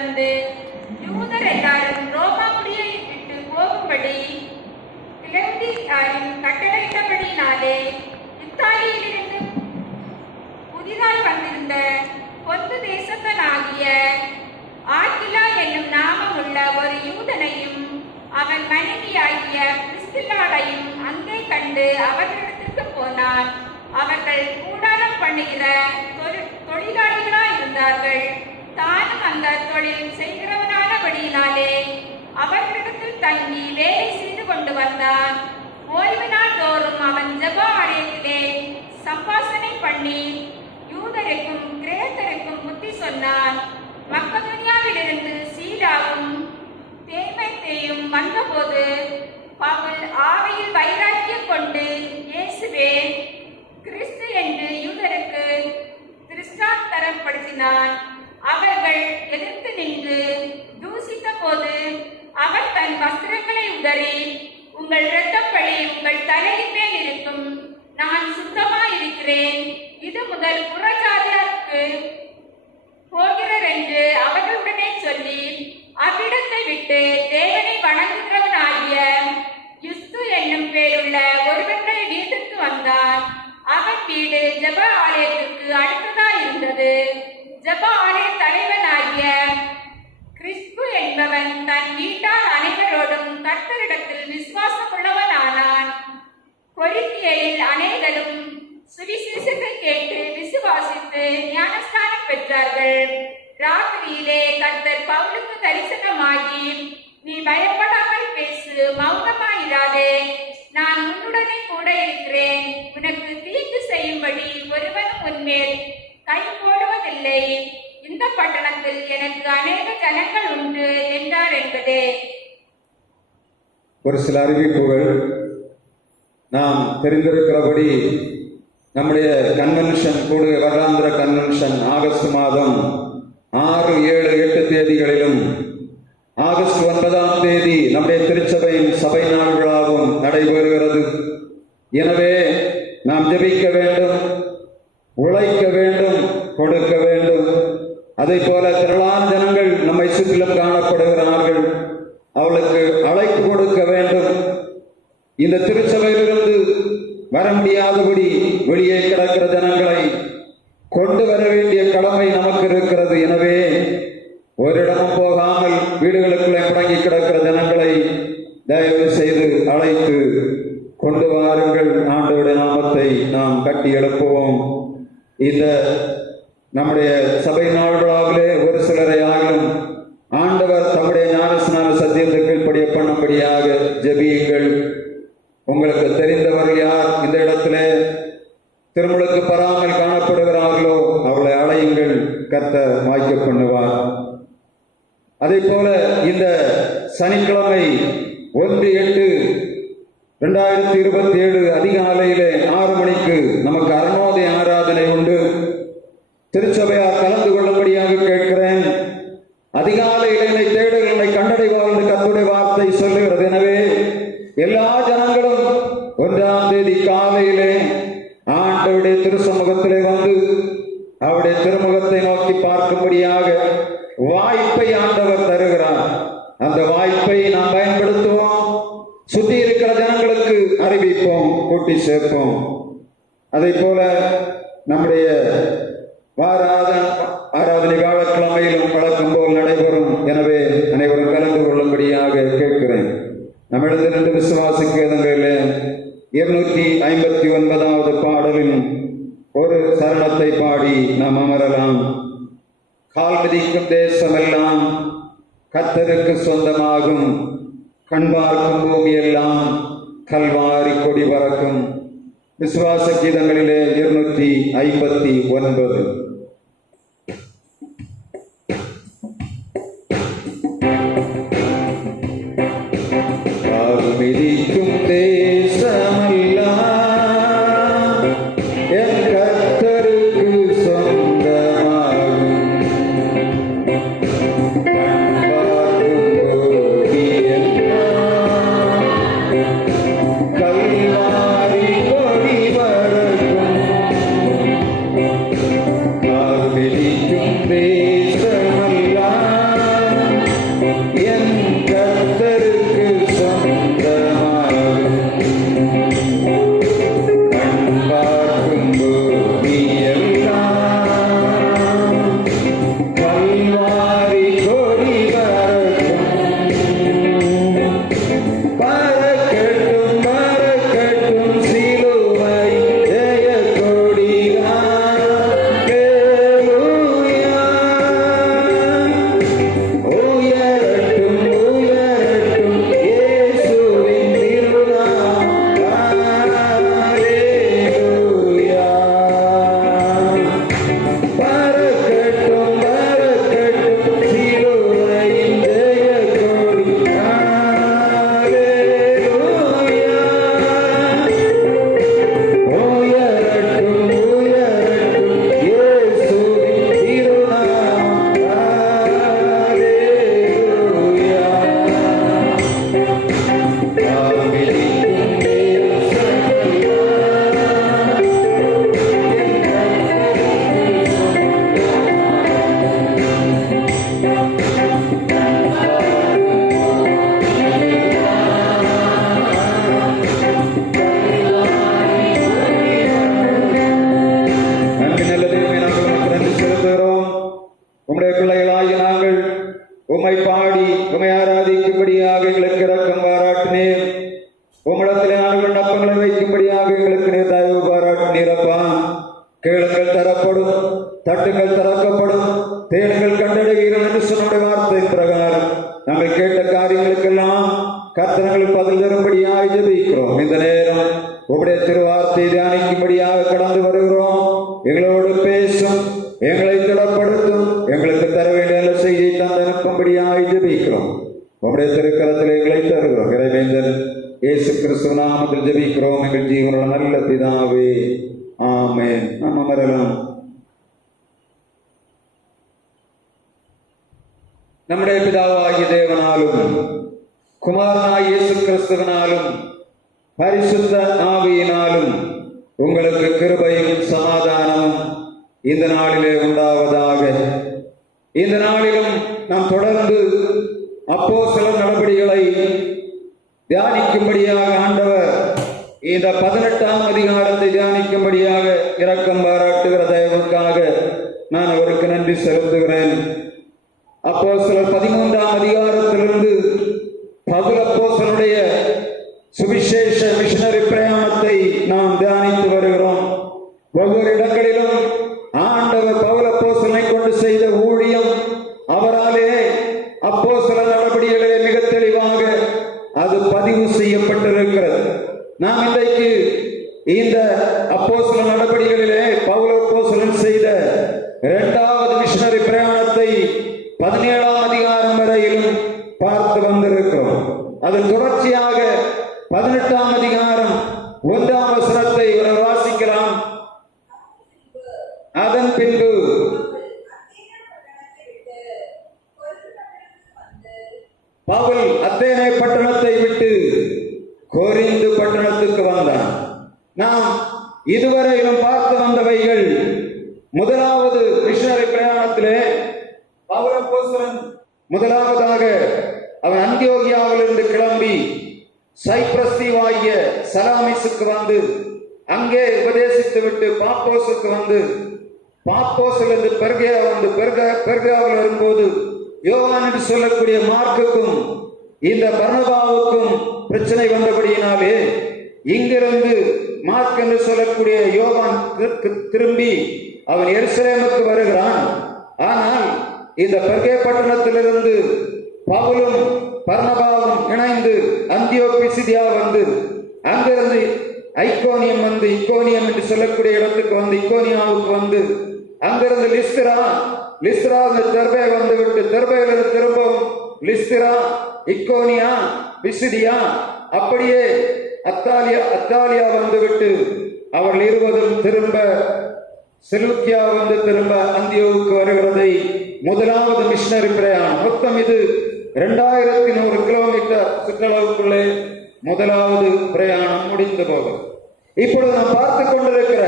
வந்து யூதர் எல்லாரும் ரோமாபுரியை விட்டு போகும்படி கிளவுதியாரின் கட்டளையிட்டபடியினாலே இத்தாலியிலிருந்து புதிதாய் வந்திருந்த பொந்து தேசத்தனாகிய ஆக்கிலா என்னும் நாமமுள்ள ஒரு யூதனையும் அவன் மனைவியாகிய பிரிஸ்கில்லாளையும் அங்கே கண்டு அவர்களிடத்திற்கு போனார். அவர்கள் கூடாரம் பண்ணுகிற தொழிலாளிகளாய் இருந்தார்கள். தானும் அந்த தொழில் செய்கிறவனானபடியினாலே அவர்களிடத்தில் தங்கி வேலை செய்து கொண்டு வந்தான். ஓய்வு நாள் தோறும் அவன் ஜெப ஆலயத்திலே சம்பாஷணை பண்ணி யூதருக்கும் கிரேத்தருக்கும் புத்தி சொன்னான். மக்கதுனியாவிலிருந்து சீலாவும் தேமைத்தேயும் வந்தபோது பவுல் ஆவியில் வைராக்கியம் கொண்டு இயேசுவே கிறிஸ்து என்று யூதருக்கு திருஷ்டாந்தரப்படுத்தினான். அவர்கள் எதிர்த்து நின்று தூசித்த போது அவர் தன் வஸ்திரங்களை உதறி, உங்கள் இரத்தப் பழி உங்கள் தலையின் மேல் இருக்கும், நான் சுத்தமாயிருக்கிறேன், இது முதல் புறஜாதியாருக்கு போகிறார் என்று அவர்களுடனே சொல்லி அவ்விடத்தை விட்டு தேவனை வணங்குகிறவனாகிய யுஸ்து என்னும் பேருள்ள ஒருவனுடைய வீட்டுக்கு வந்தான். அவன் வீடு ஜெப ஆலயத்திற்கு அடுத்ததாய் இருந்தது. ஜெப ஆலய தலைவனாகிய கிறிஸ்பு என்பவன் தன் வீட்டார் அனைவரோடும் கர்த்தரிடத்தில் விசுவாசமுள்ளவனானான். கொரிந்தியரில் அநேகரும் சுவிசேஷத்தை கேட்டு விசுவாசித்து ஞானஸ்தானம் பெற்றார்கள். ராத்திரியிலே கர்த்தர் பவுலுக்கு தரிசனமாகி, நீ பயப்படாமல் பேசு, மௌனமாயிராதே, நான் உன்னுடனே கூட இருக்கிறேன், உனக்கு தீங்கு செய்யும்படி ஒருவனும் உன்மேல் கை போடுவதில்லை, இந்த பட்டணத்தில் எனக்கு அநேக ஜனங்கள் உண்டு என்றார் என்பதே. ஒரு சில அறிவிப்புகள். நாம் தெரிந்திருக்கிறபடி நம்முடைய கன்வென்ஷன் வருடாந்திர கன்வென்ஷன் ஆகஸ்ட் மாதம் 6, 7, 8 தேதிகளிலும் ஆகஸ்ட் 9ஆம் தேதி நம்முடைய திருச்சபையின் சபை நாள் விழாவும் நடைபெறுகிறது. எனவே நாம் ஜெபிக்க வேண்டும், உழைக்க வேண்டும், கொடுக்க வேண்டும். அதை போல திரளான ஜனங்கள் நம்மை சுற்றிலும் காணப்படுகிறார்கள். அவளுக்கு அழைப்பு கொடுக்க வேண்டும். இந்த திருச்சபையிலிருந்து வர முடியாதபடி வெளியே கிடக்கிற ஜனங்களை கொண்டு வர வேண்டிய கடமை நமக்கு இருக்கிறது. எனவே ஒரு இடமும் போகாமல் வீடுகளுக்குள்ளே முடங்கி கிடக்கிற ஜனங்களை தயவு செய்து அழைத்து கொண்டு வாருங்கள். ஆண்டவருடைய நாமத்தை நாம் கட்டி எழுப்புவோம். இந்த நம்முடைய சபை நாள் விழாவிலே ஒரு சிலரை ஆகும் ஆண்டவர் தம்முடைய ஞானஸ்நான சத்தியத்தை கீழ்ப்படிய பண்ணும்படியாக ஜெபியுங்கள். உங்களுக்கு தெரிந்தவர் யார் இந்த இடத்திலே திருமுழுக்கு பெறாமல் காணப்படுகிறார்களோ அவளை அழையுங்கள், கர்த்தர் வாய்க்க பண்ணுவார். அதே போல இந்த சனிக்கிழமை 1/8/2027 அதிகாலையிலே 6 மணிக்கு நமக்கு அருணோதய ஆராதனை உண்டு. திருச்சபையார் கலந்து கொள்ளும்படியாக கேட்கிறேன். அதிகாலையில் என்னை தேடுகள் என்னை கண்டடைவார் என்று கர்த்தருடைய வார்த்தை சொல்லுகிறது. எனவே எல்லா ஜனங்களும் 1ஆம் தேதி காலையிலே ஆண்டவருடைய திருசமூகத்திலே வந்து அவருடைய திருமுகத்தை நோக்கி பார்க்கும்படியாக வாய்ப்பை ஆண்டவர் தருகிறார். அந்த வாய்ப்பை நாம் பயன்படுத்துவோம். சுற்றி இருக்கிற ஜனங்களுக்கு அறிவிப்போம், கூட்டி சேர்ப்போம். அதை போல நம்முடைய ஆராதனை வியாழக்கிழமையிலும் வழக்கம் போல் நடைபெறும். எனவே அனைவரும் கலந்து கொள்ளும்படியாக கேட்கிறேன். நம்மிடத்திலிருந்து விசுவாசிக்கிறதிலே 259வது பாடலின் ஒரு சரணத்தை பாடி நாம் அமரலாம். கால் மிதிக்கும் தேசமெல்லாம் கர்த்தருக்கு சொந்தமாகும், கண்பார்க்கும் பூமியெல்லாம் கல்வாரி கொடி பறக்கும். விசுவாச கீதங்களிலே 259. மிதிக்கும் தேசமெல்லாம் என் கர்த்தருக்கு சொந்தமாகும், கல்வாரி கொடி பறக்கும். உம்முடைய பிள்ளைகளாகி நாங்கள் உம்மை பாடி உம்மை ஆராதிக்கும்படியாக எங்களுக்கு இரக்கம் பாராட்டினீர். உம்மிடத்திலே நாங்கள் விண்ணப்பங்களை வைக்கும்படியாக எங்களுக்கு நீர் தயவு பாராட்டினீரப்பா. கேளுங்கள் தரப்படும், தட்டுங்கள் திறக்கப்படும், தேடுங்கள் கண்டடைவீர்கள் என்று சொன்ன வார்த்தை பிரகாரம் நாங்கள் கேட்ட காரியங்களுக்கெல்லாம் கர்த்தர்கள் பதில் தரும்படியாக ஜெபிக்கிறோம். இந்த நேரம் உம்முடைய திருவார்த்தை தியானிக்கும்படியாக கடந்து வருகிறோம். எங்களோடு பேசும், எங்களை திடப்படுத்தும், எங்களுக்கு தர வேண்டிய செய்தியை தந்தனுப்பும்படியாக ஜெபிக்கிறோம். உம்முடைய திருக்கரத்தில் எங்களை தருகிறோம். இறைவேந்தன் இயேசு கிறிஸ்துவ நாமத்தில் ஜெபிக்கிறோம் எங்கள் ஜீவனுள்ள நல்ல பிதாவே, ஆமென். நாம் அமரலாம். நம்முடைய பிதாவாகிய தேவனாலும் குமாரனாய் இயேசு கிறிஸ்துவினாலும் பரிசுத்த ஆவியினாலும் உங்களுக்கு கிருபையும் சமாதானமும் இந்த நாளிலே உண்டாவதாக. இந்த நாளிலும் நாம் தொடர்ந்து அப்போஸ்தலர் நடபடிகளை தியானிக்கும்படியாக ஆண்டவர் இந்த 18ஆம் அதிகாரத்தை தியானிக்கும்படியாக இரக்கம் பாராட்டுகிற தயவுக்காக நான் அவருக்கு நன்றி செலுத்துகிறேன். அப்போஸ்தலர் 13ஆம் அதிகாரத்திலிருந்து பவுல் அப்போஸ்தலனுடைய சுவிசேஷ மிஷனரி பிரயாணத்தை நாம் தியானித்து வருகிறோம். ஒவ்வொரு இடங்களிலும் ஆண்டவர் பவுல் அப்போஸ்தலனை கொண்டு செய்த ஊழியம், அவராலே அப்போஸ்தலர் நடபடிகளிலே மிக தெளிவாக அது பதிவு செய்யப்பட்டிருக்கிறது. நாம் இன்றைக்கு இந்த அப்போஸ்தலர் நடபடிகளிலே பவுல் அப்போஸ்தலன் செய்த 2வது மிஷனரி பிரயாணத்தை 17ஆம் அதிகாரம் வரையிலும் பார்த்து வந்திருக்கிறோம். அதன் தொடர்ச்சியாக 18ஆம் அதிகாரம் 1ஆம் வசனத்தை ஒரு வாசிக்கலாம். அதன் பின்பு பவுல் அத்தேனை பட்டணத்தை விட்டு கொரிந்து பட்டணத்துக்கு வந்தான். நாம் இதுவரையிலும் பார்த்து வந்தவைகள், முதலாவது மிஷனரி பிரயாணத்திலே பவுல் அப்போஸ்தலன் முதலாவதாக அவன் அந்தியோகியாவிலிருந்து கிளம்பி சைப்ரஸ் தீவாகிய சலாமிஸுக்கு வந்து அங்கே உபதேசித்து விட்டு பாப்போஸுக்கு வந்து பாப்போஸிலிருந்து பெர்கா வந்து பெர்காவில் வரும்போது யோவான் என்று சொல்லக்கூடிய மார்க்குக்கும் இந்த பர்னபாவுக்கும் பிரச்சனை வந்தபடியினாலே இங்கிருந்து மார்க் என்று சொல்லக்கூடிய யோவான் திரும்பி அவன் எருசலேமுக்கு வருகிறான். ஆனால் இந்த பெர்கே பட்டணத்திலிருந்து பவுலும் பர்னபாவும் இணைந்து அந்தியோக் பிசிதியா வந்து அங்கிருந்து ஐகோனியம் வந்து இக்கோனியம் என்று சொல்லக்கூடிய இடத்துக்கு வந்து இக்கோனியாவுக்கு வந்து அங்கிருந்து லிஸ்திரா தெர்பே வந்து விட்டு தெர்பையிலிருந்து திரும்பவும் லிஸ்திரா, இக்கோனியா, பிசிதியா, அப்படியே அத்தாலியா வந்து விட்டு அவர்கள் இருவரும் திரும்ப செலுக்கியா வந்து திரும்ப அந்தியோவுக்கு வருகிறதை முதலாவது மிஷனரி பிரயாணம். மொத்தம் இது 2100 கிலோமீட்டர் சுற்றளவுக்குள்ளே முதலாவது பிரயாணம் முடிந்து போகும். இப்பொழுது நாம் பார்த்து கொண்டிருக்கிற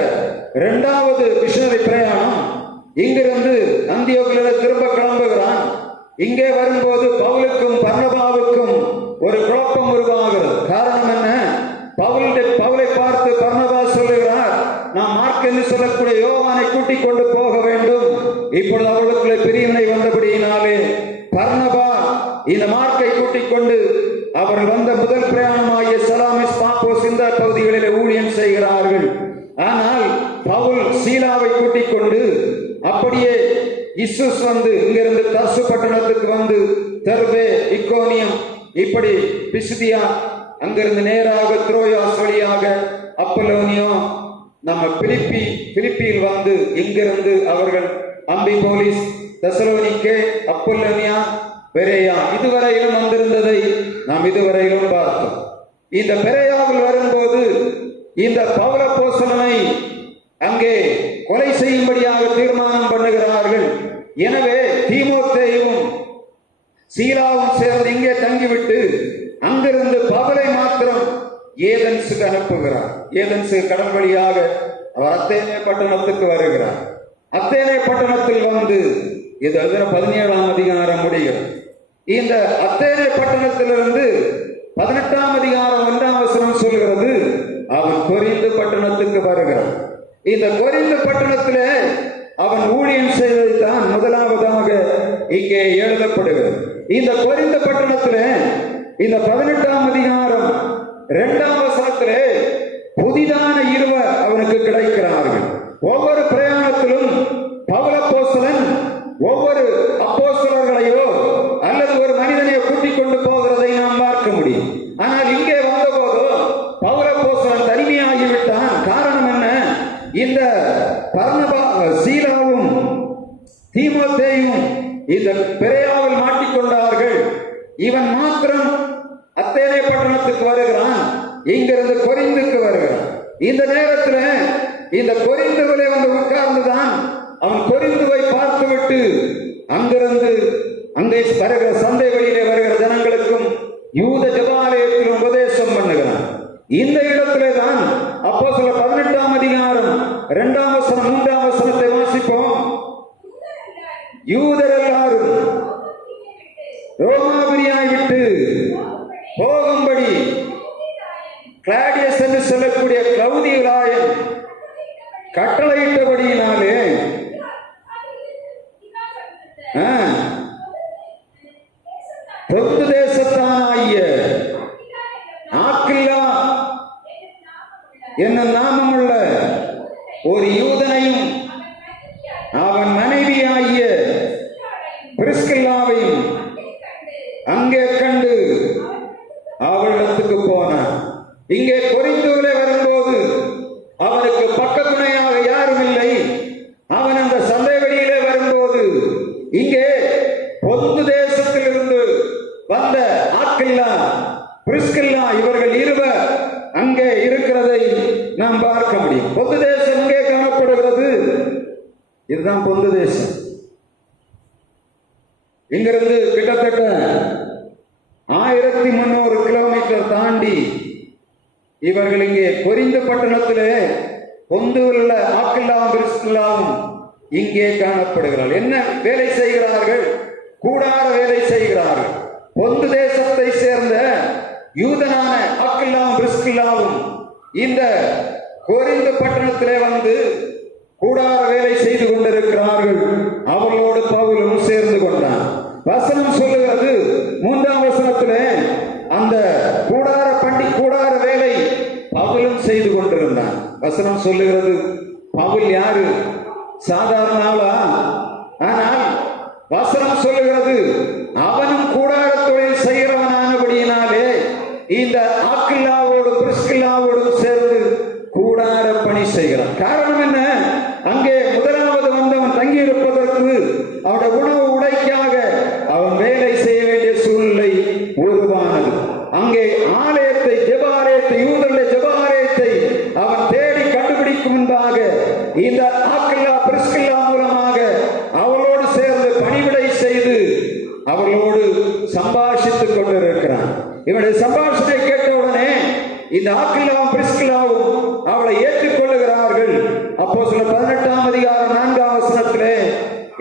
2வது மிஷனரி பிரயாணம், இங்கிருந்து அந்தியோகிலிருந்து திரும்ப கிளம்புகிறான். இங்கே வரும்போது பவுலுக்கும் பர்னபாவுக்கும் ஒரு குழப்பம் உருவாகிறது. காரணம் என்ன? பவுலை பார்த்து பர்னபா சொல்லுகிறார், நாம் மார்க் என்று சொல்லக்கூடிய யோவானை கூட்டிக் கொண்டு போக வேண்டும். இப்பொழுது அவர்களுக்குள்ளே பிரிவினை வந்தபடியினாலே பர்னபா இந்த மார்க்கை கூட்டிக் கொண்டு அவர் வந்த முதல் பிரயாணமாகிய சலாமிஸ், பாப்போஸ் இந்த பகுதிகளிலே ஊழியம் செய்கிறார்கள். ஆனால் பவுல் சீலாவை கூட்டிக் கொண்டு அப்படியே இசுஸ் வந்து இங்கிருந்து தர்சு பட்டணத்துக்கு வந்து தெர்பே, இக்கோனியம், இப்படி பிசிதியா, அங்கிருந்து நேராக த்ரோயாஸ் வழியாக அப்பலோனியோ, நம்ம பிலிப்பியில் வந்து இங்கிருந்து அவர்கள் அம்பிபோலிஸ், தெசலோனிக்கே, அப்பல்லோனியா, பெரேயா இதுவரையிலும் வந்திருந்ததை நாம் இதுவரையிலும் பார்த்தோம். இந்த பெரேயாவில் வரும்போது இந்த பவுல் அப்போஸ்தலனை அங்கே கொலை செய்யும்படியாக தீர்மானம் பண்ணுகிறார்கள். எனவே தீமோத்தேயுவும் சீலாவும் சேர்ந்து இங்கே தங்கிவிட்டு அங்கிருந்து பவுலை மாத்திரம் ஏதென்ஸுக்கு அனுப்புகிறார். ஏதென்ஸு கடல் வழியாக அவர் அத்தேனே பட்டணத்துக்கு வருகிறார். அத்தேனே பட்டணத்தில் வந்து இது 17ஆம் அதிகாரம் முடிகிறது. இந்த அத்தேனே பட்டணத்திலிருந்து 18ஆம் அதிகாரம் 1ஆம் வசனம் சொல்கிறது, அவன் கொரிந்து பட்டணத்துக்கு வருகிறான். இந்த கொரிந்து பட்டணத்திலே அவன் ஊழியம் செய்ததைத்தான் முதலாவதாக இங்கே எழுதப்படுகிறது. இந்த கொரிந்து பட்டணத்திலே இந்த 18ஆம் அதிகாரம் 2ஆம் வசனத்திலே புதிதான இருவர் அவனுக்கு கிடைக்கிறார்கள். ஒவ்வொரு பிரயாணத்திலும் பவுல் அப்போஸ்தலன் ஒவ்வொரு அப்போஸ்தலர்களையோ அல்லது ஒரு மனிதனையோ கூட்டிக் கொண்டு போகிறதை நாம் பார்க்க முடியும். ஆனால் இங்கே வந்தபோதோ பவுல் அப்போஸ்தலன் தனிமையாகிவிட்டான். காரணம் என்ன? இந்த சீலாவும் தீமோத்தேயும் இந்த பெரேயாவில் மாட்டிக்கொண்டார்கள். இவன் மாத்திரம் அத்தேனே பட்டணத்துக்கு வருகிறான், இங்கிருந்து கொரிந்துக்கு வருகிறான். இந்த நேரத்தில் இந்த கொரிந்துவிலே வந்து உட்கார்ந்துதான் அவன் கொரிந்துவை பார்த்துவிட்டு அங்கிருந்து அங்கே வருகிற சந்தை வழியிலே வருகிற ஜனங்களுக்கும் யூத ஜெபாலயத்திலும் உபதேசம் பண்ணுகிறான். இந்த இடத்திலே தான் அப்போஸ்தலர் 18ஆம் அதிகாரம் 2ஆம் வசனம் 3ஆம் வசனத்தை வாசிப்போம். யூதர் எல்லாரும் ரோமாபுரியை விட்டு போகும்படி கிளாடியஸ் என்று சொல்லக்கூடிய கிளவுதியராயன் கட்டளையிட்டபடியினாலே பொந்து தேசத்தானாகிய ஆக்கில்லா என்னும் நாமமுள்ள ஒரு யூதனையும் அவன் மனைவியாகிய பிரிஸ்கில்லாவையும் அங்கே கண்டு அவளிடத்துக்கு போனான். இங்கே கொரிந்துவிலே வரும்போது அவனுக்கு பக்கத்துணையாக யாரும் இல்லை. அவன் அந்த சந்தை வெளியிலே வரும்போது இங்கே பொந்து தேசத்தில் இருந்து வந்த ஆக்கில்லா பிரிஸ்கில்லா இவர்கள் இருவர் அங்கே இருக்கிறதை நாம் பார்க்க முடியும். பொந்து தேசம் இங்கே காணப்படுகிறது. இதுதான் பொந்து தேசம். இங்கிருந்து கிட்டத்தட்ட 1300 கிலோமீட்டர் தாண்டி இவர்கள் இங்கே கொரிந்து பட்டணத்திலே பொந்துவில் உள்ள ஆக்கில்லாவும் பிரிஸ்கில்லாவும் இங்கே காணப்படுகிறார்கள். என்ன வேலை செய்கிறார்கள்? கூடார வேலை செய்கிறார்கள். பொந்து தேசத்தை சேர்ந்த யூதனான ஆக்கில்லாவும் பிரிஸ்கில்லாவும் இந்த கொரிந்து பட்டணத்திலே வந்து கூடார வேலை செய்து கொண்டிருக்கிறார்கள். அவர்களோடு பவுலும் சேர்ந்து கொண்டான். வசனம் சொல்லுகிறது 3ஆம் வசனத்திலே அந்த கூடார வேலை பவுலும் செய்து கொண்டிருந்தான். வசனம் சொல்லுகிறது பவுல் யாரு? சாதாரண ஆளா? ஆனால் வசனம் சொல்லுகிறது அவனும் கூடார தொழில் செய்கிறவனானபடியினாலே இந்த ஆக்கில்லாவோடும் பிரிஸ்கில்லாவோடும் சேர்ந்து கூடார பணி செய்கிறான். காரணம் என்ன? அங்கே முதலாவது வந்தவன் தங்கி இருப்பதற்கு அவனுடைய உணவு உடைக்காக அவன் வேலை செய்ய வேண்டிய சூழ்நிலை உருவானது. அங்கே ஆலயத்தை ஜெபாலயத்தை யூதருடைய ஜெபாலயத்தை அவன் தேடி கண்டுபிடிக்கும் முன்பாக இந்த ஆக்கில்லா பிரிஸ்கில்லா மூலமாக அவளோடு சேர்ந்து பணிவிடை செய்து அவர்களோடு சம்பாஷித்துக் கொண்டிருக்கிறான். இவனுடைய சம்பாஷணை கேட்டவுடனே இந்த ஆக்கில்லாவும் பிரிஸ்கில்லாவும் அவளை ஏற்றுக்கொள்ளுகிறார்கள். அப்போஸ்தலர் 18ஆம் அதிகாரம் 4ஆம் வசனத்திலே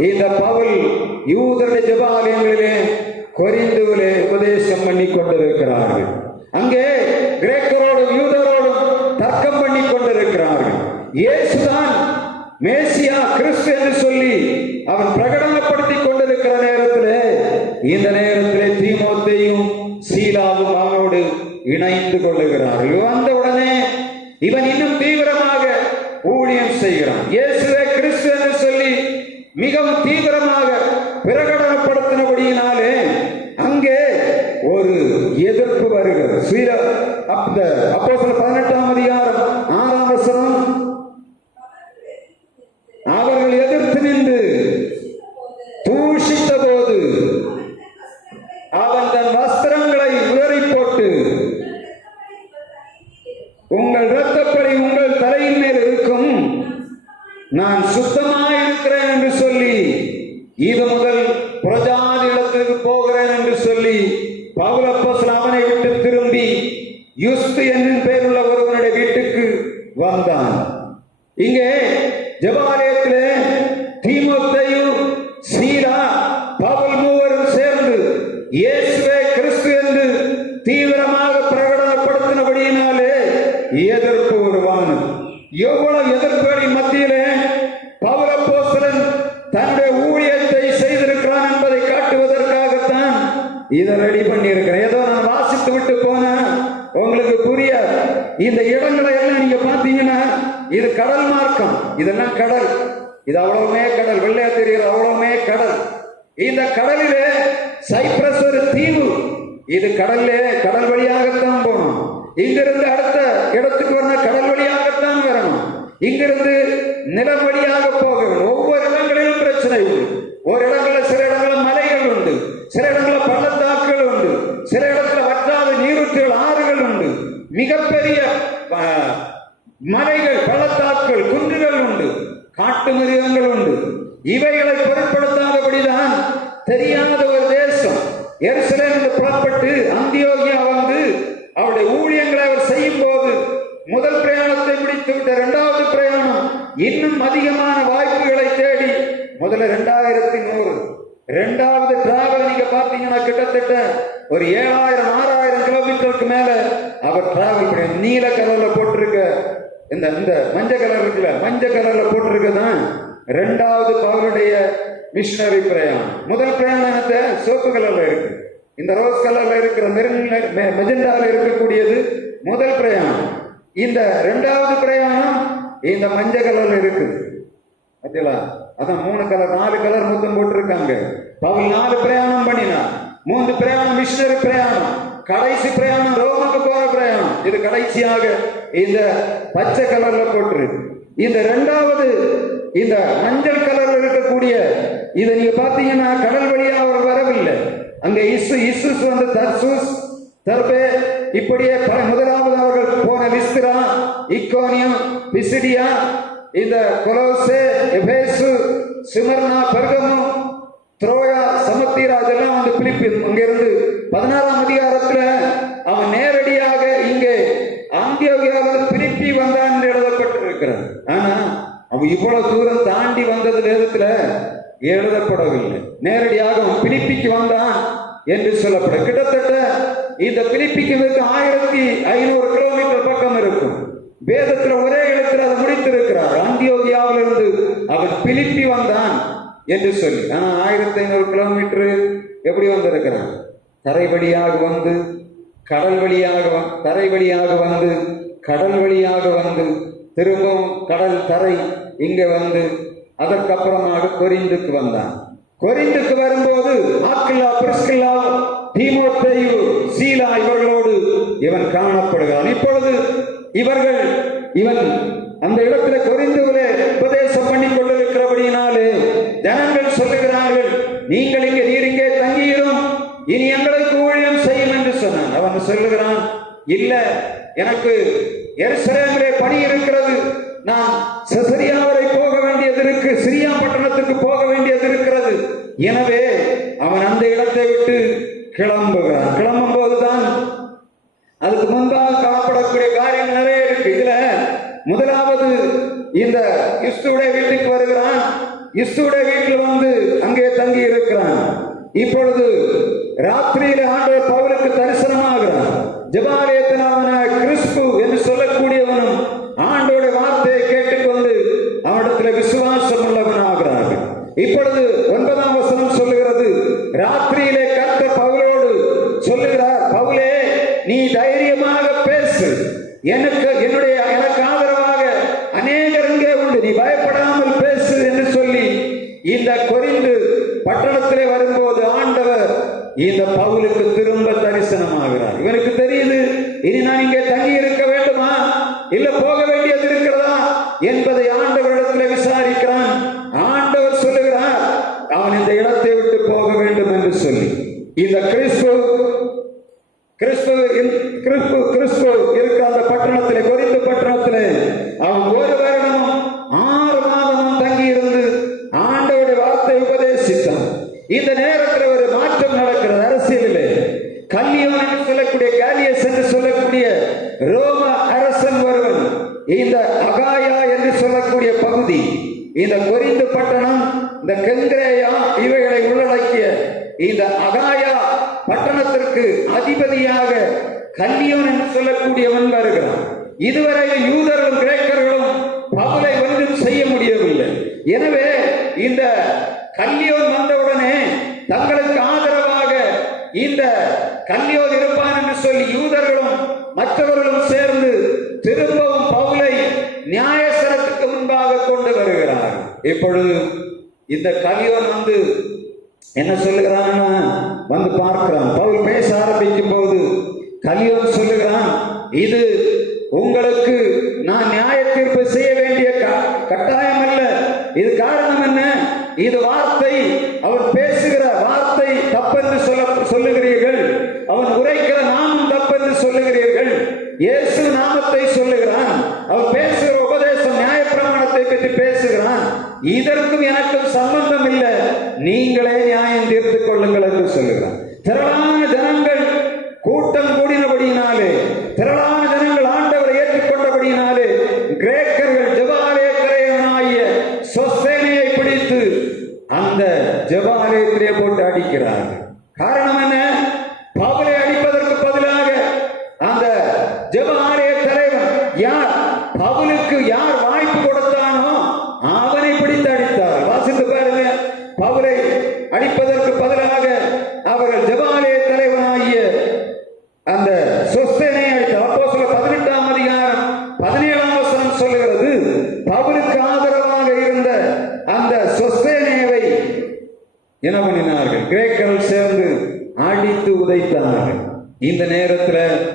இந்த பவுல் யூதருடைய ஜெபாலயங்களிலே கொரிந்துவிலே உபதேசம் பண்ணி கொண்டிருக்கிறார்கள். அங்கே கிரேக்கரோடும் யூதரோடும் தர்க்கம் பண்ணி கொண்டிருக்கிறார்கள். இயேசுதான் மேசியா கிறிஸ்து என்று சொல்லி அவன் பிரகடனப்படுத்திக் கொண்டிருக்கிற நேரத்திலே இந்த நேரத்திலே தீமோத்தேயும் சீலாவும் அவனோடு இணைந்து கொள்ளுகிறார்கள். வந்தவுடனே இவன் இன்னும் தீவிரமாக ஊழியம் செய்கிறான். இயேசுவே கிறிஸ்து என்று சொல்லி மிகவும் தீவிரமாக பிரகடனப்படுத்தினபடியினாலே அங்கே ஒரு எதிர்ப்பு வருகிறது. அப்போஸ்தலர் 18ஆம் அதிகாரம் 6ஆம் வசனம் அவர்கள் எதிர்த்து நின்று தூஷித்த போது அவன் தன் வஸ்திரங்களை உதறி போட்டு உங்கள் இரத்தப்பழி உங்கள் தலையின் மேல் இருக்கும், நான் சுத்தமாயிருக்கிறேன் என்று சொல்லி இது முதல் புறஜாதி இடத்திற்கு போகிறேன் என்று சொல்லி பவுல் அப்போஸ்தலன் அவனை விட்டு திரும்பி யுஸ்து என்னும் பேருள்ள ஒருவனுடைய வீட்டுக்கு வந்தான். இங்கே ஜெபாலயத்திலே தீமோத்தேயு சீலா பவுல் மூவரும் சேர்ந்து இயேசுவே கிறிஸ்து என்று தீவிரமாக பிரகடனப்படுத்தினபடியினாலே எதிர்ப்பு உருவானது. எவ்வளவு எதிர்ப்புகளின் மத்தியிலே பவுல் அப்போஸ்தலன் தன்னுடைய ஊழியத்தை செய்திருக்கிறான் என்பதை இதை ரெடி பண்ணி இருக்கிறேன். ஏதோ நான் வாசித்து விட்டு போனேன், உங்களுக்கு புரியாது. இந்த இடங்களை எல்லாம் நீங்க பாத்தீங்கன்னா இது கடல் மார்க்கம், இதெல்லாம் கடல், இது அவ்வளவுமே கடல், வெள்ளையா தெரிகிற அவ்வளவுமே கடல். இந்த கடலிலே சைப்ரஸ் ஒரு தீவு, இது கடல் வழியாகத்தான் போகணும். இங்கிருந்து அடுத்த இடத்துக்கு வரணும், கடல் வழியாகத்தான் வரணும். இங்கிருந்து நிலம் வழியாக போக வேண்டும். ஒவ்வொரு இடங்களிலும் பிரச்சனை உண்டு. ஒரு இடங்களில் சில இடங்களில் மலைகள் உண்டு, சில இடங்களில் பள்ளத்தாக்குகள் உண்டு, சில இடத்துல வற்றாத நீரூற்றுகள் ஆறுகள் உண்டு, மிகப்பெரிய மலைகள் பள்ளத்தாக்குகள் குன்றுகள் உண்டு, காட்டு மிருகங்கள் உண்டு. இவைகளை பொருட்படுத்தாதபடிதான் தெரியாத ஒரு தேசம் எருசலேமிலிருந்து புறப்பட்டு அந்தியோகியா வந்து அவருடைய ஊழியங்களை அவர் செய்யும் போது முதல் பிரயாணத்தை முடித்து விட்ட இரண்டாவது பிரயாணம் இன்னும் அதிகமான வாய்ப்புகளை தேடி முதல்ல 2100 இரண்டாவது டிராவல் நீங்க பாத்தீங்கன்னா கிட்டத்தட்ட ஒரு 7000-6000 கிலோமீட்டருக்கு மேல அவர் டிராவல் பண்ணி நீல கலர்ல போட்டிருக்க இந்த மஞ்சள் கலர் இருக்குல்ல, மஞ்சள் கலர்ல போட்டிருக்கதான் இரண்டாவது பவுலுடைய மிஷனரி பிரயாணம். முதல் பிரயாணத்தை சிவப்பு கலர்ல இருக்கு, இந்த ரோஸ் கலர்ல இருக்கிற மெஜெண்டால இருக்கக்கூடியது முதல் பிரயாணம். இந்த இரண்டாவது பிரயாணம் இந்த மஞ்சள் கலர்ல இருக்குது. அதான் 3 கலர் 4 கலர் மொத்தம் போட்டிருக்காங்க. பவுல் 4 பிரயாணம் பண்ணினார். 3 பிரயாணம் மிஷனரி பிரயாணம், கடைசி பிரயாணம் ரோமுக்கு போற பிரயாணம். இது கடைசியாக இந்த பச்சை கலர்ல போட்டிருக்கு. இந்த இரண்டாவது இந்த மஞ்சள் கலர்ல இருக்கக்கூடிய இதை நீங்க பாத்தீங்கன்னா கடல் வழியா அவர் வரவில்லை. அங்க இசுஸ் வந்து தர்சூஸ், தர்பே, இப்படியே முதலாவது அவர்கள் போன லிஸ்திரா, இக்கோனியம், பிசிடியா, இந்த கொலோசே, எபேசு, சிமர்னா, பெர்கமு, த்ரோயா, சமத்தீரா, இதெல்லாம் வந்து பிலிப்பின். அங்கிருந்து 16ஆம் அதிகாரத்துல அவன் நேரடியாக இங்கே அந்தியோகியாவில் பிலிப்பி வந்தான் என்று எழுதப்பட்டிருக்கிறான். ஆனா அவன் இவ்வளவு தூரம் தாண்டி வந்தது நேரத்துல எழுதப்படவில்லை. நேரடியாக அவன் பிலிப்பிக்கு வந்தான் என்று சொல்லப்படும். கிட்டத்தட்ட இந்த பிலிப்பிக்கு 1500 கிலோமீட்டர் பக்கம் இருக்கும். வேதத்துல ஒரே இடத்துல அதை முடித்திருக்கிறார். அந்தியோகியாவிலிருந்து அவன் பிலிப்பி வந்தான் என்று சொல்லி. ஆனா 1500 கிலோமீட்டர் எப்படி வந்திருக்கிறான்? தரை வழியாக வந்து கடல் வழியாக தரை வழியாக வந்து கடல் வழியாக வந்து திரும்பவும் கடல் தரை இங்க வந்து அதற்கப்புறமாக கொரிந்துக்கு வந்தான். கொரிந்துக்கு வரும்போது ஆக்கில்லா, பிரிஸ்கில்லா, தீமோத்தேயு, சீலா இவர்களோடு இவன் காணப்படுகிறான். இப்பொழுது இவன் அந்த இடத்துல கொரிந்துவிலே உபதேசம் பண்ணி கொண்டிருக்கிறபடியினாலே ஜனங்கள் சொல்லுகிறார்கள், நீர் இங்கே தங்கியிரும், இனி எங்களுக்கு ஊழியம் செய்யும் என்று சொன்னான். அவன் சொல்லுகிறான், இல்ல, எனக்கு எருசலேமிலே பணி இருக்கிறது, நான் செசரியா வரை போக வேண்டியது இருக்கு, சிரியா பட்டணத்துக்கு போக வேண்டியது இருக்கிறது. எனவே அவன் அந்த இடத்தை விட்டு கிளம்புகிறான். கிளம்பும் போதுதான் அதுக்கு முன்பாக காணப்படக்கூடிய காரியம் நிறைய இருக்கு. இதுல முதலாவது இந்த இஸ்துடைய வீட்டுக்கு வருகிறான். இஸ்துடைய வீட்டில் வந்து அங்கே தங்கி இருக்கிறான். இப்பொழுது ராத்திரியில ஆண்டவர் பவுலுக்கு தரிசனமாகிறான். ஜெபாலயத்தினான கிறிஸ்து என்று சொல்லக்கூடியவனும் ஆண்டோடைய வார்த்தையை கேட்டுக்கொண்டு அவனிடத்தில் விசுவாசம் உள்ளவனாகிறார்கள். இப்பொழுது 9ஆம் வசனம் சொல்லுகிறது, ராத்திரியிலே கர்த்தர் பவுலோடு சொல்லுகிறார், பவுலே, நீ தைரியமாக பேசு, எனக்கு ஆதரவாக அநேகர் இங்கே உண்டு, நீ பயப்படாமல் பேசு என்று சொல்லி இந்த கொரிந்து பட்டணத்திலே வரும்போது ஆண்டவர் இந்த பவுலுக்கு திரும்ப தரிசனமாகிறார். இவனுக்கு தெரியுது, இனி நான் இங்கே தங்கி இருக்க வேண்டுமா, இல்ல போக வேண்டியது இருக்கிறதா என்பதை ஆண்டவரிடத்தில் விசாரிக்கிறான். ஆண்டவர் சொல்லுகிறார், அவன் இந்த இடத்தை விட்டு போக வேண்டும் என்று சொல்லி. இந்த கிறிஸ்து இருக்க அந்த பட்டணத்திலே, கொரிந்து பட்டணத்திலே அவன் 1 வருடமும் 6 மாதமும் தங்கி இருந்து ஆண்டவருடைய வார்த்தை உபதேசித்தான். இந்த நேரத்தில் ஒரு மாற்றம் நடக்கிறது அரசியலிலே. கல்லியோன் என்று சொல்லக்கூடிய, காலியஸ் என்று சொல்லக்கூடிய ரோம அரசன் ஒருவன் இந்த அகாயா என்று சொல்லக்கூடிய பகுதி, இந்த கொரிந்து பட்டணம், இந்த கெங்கிரேயா இவைகளை உள்ளடக்கிய இந்த அகாயா பட்டணத்திற்கு அதிபதியாக கல்லியோன் என்று சொல்லக்கூடியவன் வருகிறான். இதுவரை யூதர்களும் கிரேக்கர்களும் பவுலை ஒன்றும் செய்ய முடியவில்லை. எனவே இந்த கல்லியோன் வந்தவுடனே தங்களுக்கு ஆதரவாக இந்த கல்லியோன் இருப்பான் என்று சொல்லி யூதர்களும் மற்றவர்களும் சேர்ந்து திரும்பவும் பவுலை நியாயஸ்தலத்துக்கு முன்பாக கொண்டு வருகிறார். இப்பொழுது இந்த கல்லியோன் வந்து என்ன சொல்லுகிறான், வந்து பார்க்கிறான். பவுல் பேச ஆரம்பிக்கும் போது கல்லியோன் சொல்லுகிறான், இது உங்களுக்கு நான் நியாய தீர்ப்பு செய்ய வேண்டிய கட்டாயம் அல்ல. இது காரணம் என்ன? இது வார்த்தை, அவர் பேசுகிற வார்த்தை தப்பென்று சொல்லுகிறீர்கள், அவன் உரைக்கிற நாமம் தப்பென்று சொல்லுகிறீர்கள். இயேசு நாமத்தை சொல்லுகிறான், அவர் பேசுகிற உபதேசம் நியாயப்பிரமாணத்தை பற்றி பேசுகிறான். இதற்கும் எனக்கும் சம்பந்தம் இல்லை, நீங்களே நியாயம் தீர்த்துக் கொள்ளுங்கள் என்று சொல்லுகிறான். திரளான ஜனங்கள் கூட்டம் கூடினபடியினாலே, திரளான ஜனங்கள் ஆண்டவரை ஏற்றுக்கொண்டபடியினாலே கிரேக்கர்கள் ஜெபாலய தலைவனாகிய சொஸ்தேனையை பிடித்து அந்த ஜெபாலயத்திலே போட்டு அடிக்கிறார்கள். காரணம் என்ன? பவுலை அடிப்பதற்கு பதிலாக அந்த ஜெபாலய தலைவன் யார், பவுலுக்கு யார் வாய்ப்பு கொடுத்தானோ அவனை பிடித்து அடித்தார். வாசித்து பாருங்க. பவுலை அடிப்பதற்கு பதிலாக அவர்கள் ஜெபாலய தலைவனாகிய அந்த சொஸ்தேனை அடித்தார். அப்போஸ்தலர் 18ஆம் அதிகாரம் 17ஆம் வசனம் சொல்லுகிறது, பவுலுக்கு ஆதரவாக இருந்த அந்த சொஸ்தேனேவை என்ன பண்ணினார்கள்? கிரேக்கர்கள் சேர்ந்து அடித்து உதைத்தார்கள். இந்த நேரத்தில்